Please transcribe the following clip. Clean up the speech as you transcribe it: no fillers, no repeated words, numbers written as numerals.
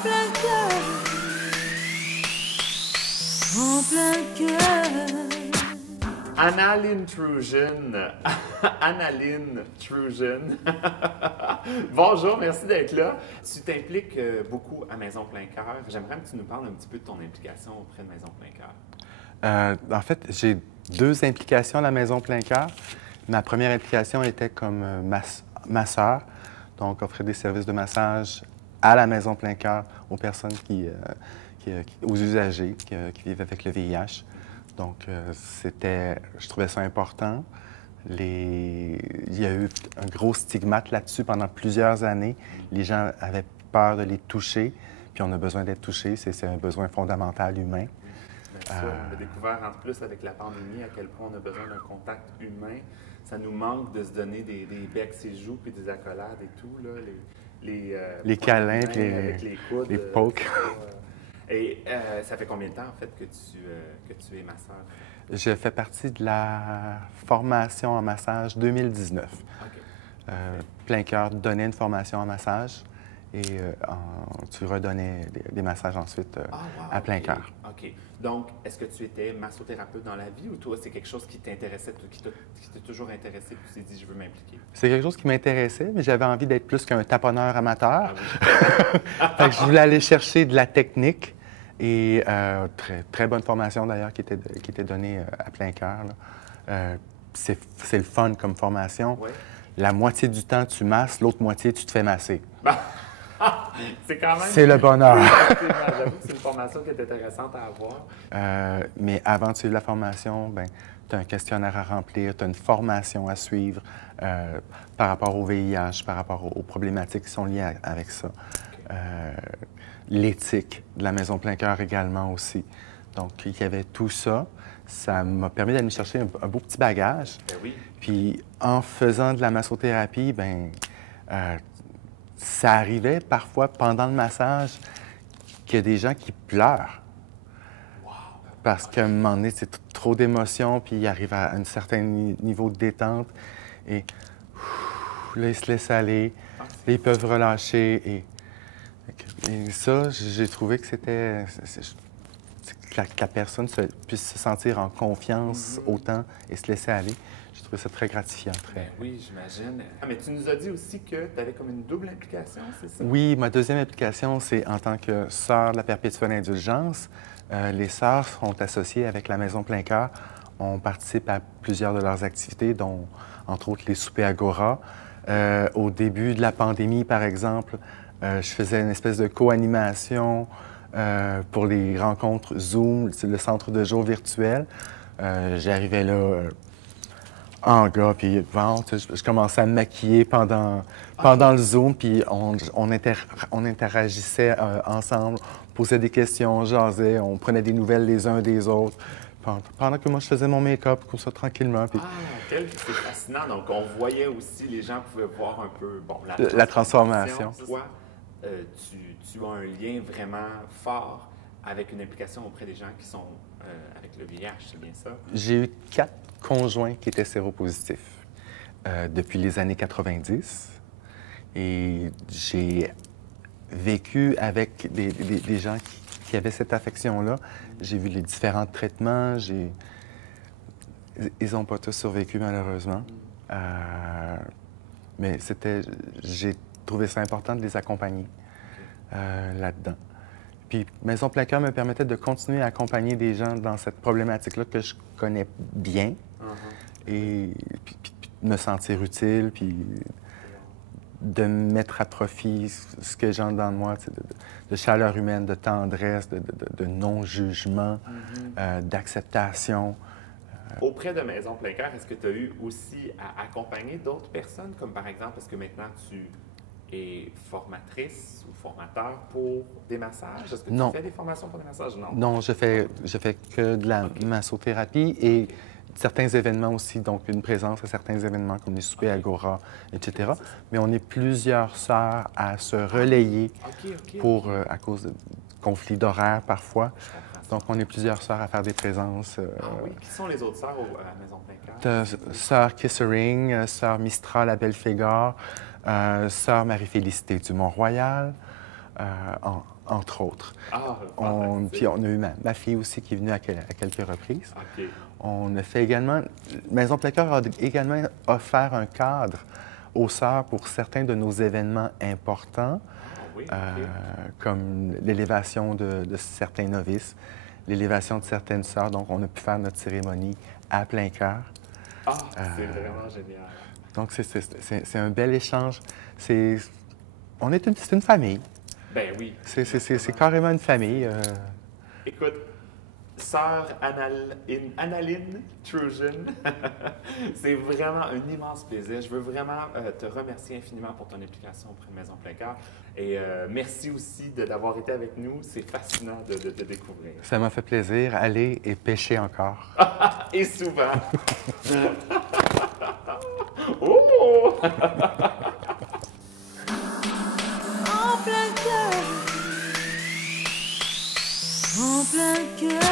plein cœur, en plein cœur. Analine Trujan. Analine Trujan. Bonjour, merci d'être là. Tu t'impliques beaucoup à Maison Plein Cœur. J'aimerais que tu nous parles un petit peu de ton implication auprès de Maison Plein Cœur. En fait, j'ai deux implications à la Maison Plein Cœur. Ma première implication était comme masseur, donc offrir des services de massage à la Maison Plein Cœur aux personnes aux usagers qui vivent avec le VIH. Donc, je trouvais ça important. Il y a eu un gros stigmate là-dessus pendant plusieurs années. Les gens avaient peur de les toucher, puis on a besoin d'être touché. C'est un besoin fondamental humain. Bien sûr, on a découvert en plus avec la pandémie à quel point on a besoin d'un contact humain. Ça nous manque de se donner des becs et joues puis des accolades et tout, là, les câlins, puis les coudes, les pokes. Et ça fait combien de temps, en fait, que tu es masseur? Je fais partie de la formation en massage 2019. OK. Plein Cœur donnait une formation en massage et tu redonnais des massages ensuite à Plein Cœur. OK. Donc, est-ce que tu étais massothérapeute dans la vie ou toi, c'est quelque chose qui t'intéressait, qui t'a toujours intéressé, puis tu t'es dit, je veux m'impliquer? C'est quelque chose qui m'intéressait, mais j'avais envie d'être plus qu'un taponneur amateur. Fait que je voulais aller chercher de la technique. Et très bonne formation d'ailleurs qui était donnée à Plein Cœur. C'est le fun comme formation. Oui. La moitié du temps, tu masses, l'autre moitié, tu te fais masser. C'est quand même... C'est le bonheur. J'avoue que c'est une formation qui est intéressante à avoir. Mais avant de suivre la formation, tu as un questionnaire à remplir, tu as une formation à suivre par rapport au VIH, par rapport aux problématiques qui sont liées avec ça. Okay. L'éthique de la Maison Plein Cœur également aussi. Donc, il y avait tout ça. Ça m'a permis d'aller me chercher un beau petit bagage. Ben oui. Puis, en faisant de la massothérapie, ça arrivait parfois pendant le massage qu'il y a des gens qui pleurent. Wow. Parce qu'à un moment donné, c'est trop d'émotions, puis ils arrivent à un certain niveau de détente. Et là, ils se laissent aller. Là, ils peuvent relâcher. Et ça, j'ai trouvé que c'était... que la personne puisse se sentir en confiance autant et se laisser aller. J'ai trouvé ça très gratifiant. Ben oui, j'imagine. Mais tu nous as dit aussi que tu avais comme une double implication, c'est ça? Oui, ma deuxième implication, c'est en tant que sœur de la perpétuelle indulgence. Les sœurs sont associées avec la Maison Plein Cœur. On participe à plusieurs de leurs activités, dont, entre autres, les soupers Agora. Au début de la pandémie, par exemple, je faisais une espèce de co-animation pour les rencontres Zoom, le centre de jour virtuel. J'arrivais là en gars, puis je commençais à me maquiller pendant le Zoom, puis on interagissait ensemble, on posait des questions, on jasait, on prenait des nouvelles les uns des autres. Pendant que moi, je faisais mon make-up, comme ça, tranquillement. Puis... c'est fascinant. Donc, on voyait aussi, les gens pouvaient voir un peu la transformation. Toi, tu as un lien vraiment fort avec une implication auprès des gens qui sont avec le VIH, c'est bien ça? J'ai eu 4 conjoints qui étaient séropositifs depuis les années 90. Et j'ai vécu avec des gens qui avaient cette affection-là. J'ai vu les différents traitements. Ils n'ont pas tous survécu, malheureusement. Mais j'ai trouvé ça important de les accompagner là-dedans. Puis Maison Plein Cœur me permettait de continuer à accompagner des gens dans cette problématique-là que je connais bien et puis me sentir utile, puis de mettre à profit ce que j'ai en dedans de moi, de chaleur humaine, de tendresse, de non-jugement, d'acceptation. Auprès de Maison Plein Cœur, est-ce que tu as eu aussi à accompagner d'autres personnes, comme par exemple, est-ce que maintenant tu es formatrice ou formateur pour des massages? Est-ce que tu fais des formations pour des massages? Non. Non, je fais que de la massothérapie et certains événements aussi, donc une présence à certains événements comme les soupers Agora, etc. Mais on est plusieurs sœurs à se relayer à cause de conflits d'horaire parfois. Donc, on est plusieurs sœurs à faire des présences. Oui. Qui sont les autres sœurs à la Maison Plein Cœur? Sœur Kissering, sœur Mistral à Belphégor, sœur Marie-Félicité du Mont-Royal, entre autres. Ah, Puis on a eu ma fille aussi qui est venue à quelques reprises. OK. On a fait également... Maison Plein-Cœur a également offert un cadre aux sœurs pour certains de nos événements importants, Oui, comme l'élévation de certains novices, l'élévation de certaines sœurs. Donc, on a pu faire notre cérémonie à Plein-Cœur. Ah, c'est vraiment génial. Donc, c'est un bel échange. C'est une famille. Ben oui. C'est carrément une famille. Écoute, sœur Annaline Trujan, c'est vraiment un immense plaisir. Je veux vraiment te remercier infiniment pour ton implication auprès de Maison Plein-Cœur. Et merci aussi d'avoir été avec nous. C'est fascinant de découvrir. Ça m'a fait plaisir. Allez et pêchez encore. Et souvent. Oh! En plein cœur. En plein cœur.